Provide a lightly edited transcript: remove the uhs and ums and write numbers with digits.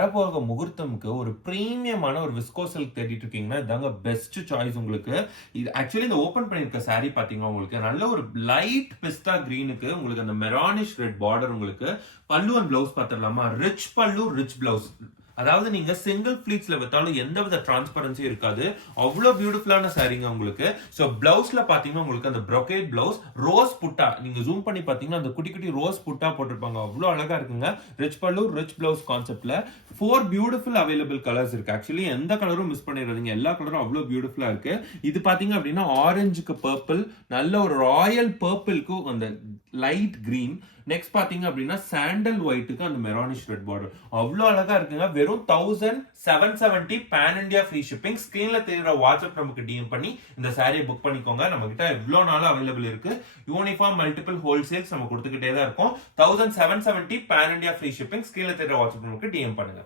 வரப்போக முகூர்த்தம்க்கு ஒரு பிரீமியமான ஒரு விஸ்கோ சில்க் தேடிட்டு இருக்கீங்கன்னா இதாங்க பெஸ்ட் சாய்ஸ் உங்களுக்கு. இது ஆக்சுவலி இந்த ஓபன் பண்ணிருக்க saree பாத்தீங்கன்னா உங்களுக்கு நல்ல ஒரு லைட் பிஸ்தா கிரீனுக்கு உங்களுக்கு அந்த மெரானிஷ் ரெட் பார்டர் உங்களுக்கு பல்லு அண்ட் பிளவுஸ் பாத்திரலாமா. ரிச் பல்லு ரிச் பிளவுஸ். அதாவது நீங்க சிங்கிள் ஃபிளீட்ஸ்ல வித்தாலும் எந்தவித டிரான்ஸ்பரன்சியும் இருக்காது. அவ்வளவு பியூட்டிஃபுல்லான சாரீங்க உங்களுக்கு. சோ பிளவுஸ்ல பாத்தீங்கன்னா உங்களுக்கு அந்த brocade பிளவுஸ் ரோஸ் புட்டா நீங்க ஜூம் பண்ணி பாத்தீங்கன்னா அந்த குட்டி குட்டி ரோஸ் புட்டா போட்டிருப்பாங்க. அவ்வளவு அழகா இருக்குங்க. ரிச் பல்லு ரிச் பிளவுஸ் கான்செப்ட்ல 4 பியூட்டிஃபுல் அவைலபிள் கலர்ஸ் இருக்கு. ஆக்சுவலி எந்த கலரும் மிஸ் பண்ணிடாதீங்க. எல்லா கலரும் அவ்வளவு பியூட்டிஃபுல்லா இருக்கு. இது பாத்தீங்க அப்படின்னா ஆரஞ்சுக்கு பர்பிள், நல்ல ஒரு ராயல் பர்பிள்க்கு அந்த லைட் கிரீன், நெக்ஸ்ட் பாத்தீங்க அப்படின்னா சாண்டல் ஒயிட்டுக்கு அந்த மெரானிஷ் ரெட் பார்டர் அவ்வளவு அழகா இருக்குங்க. வெறும் 1770 பேன் இந்தியா ஃப்ரீ ஷிப்பிங். ஸ்கிரீன்ல தெரியுற வாட்ஸ்அப் நமக்கு டிஎம் பண்ணி இந்த சாரியை புக் பண்ணிக்கோங்க. நம்ம கிட்ட எவ்வளவு நாளும் அவைலபிள் இருக்கு. யூனிஃபார்ம் மல்டிபிள் ஹோல்சேல்ஸ் நம்ம கொடுத்துக்கிட்டே தான் இருக்கோம். 1770 பேன் இந்தியா ஃப்ரீ ஷிப்பிங். ஸ்கிரீன்ல தெரியுற வாட்ஸ்அப் நமக்கு டிஎம் பண்ணுங்க.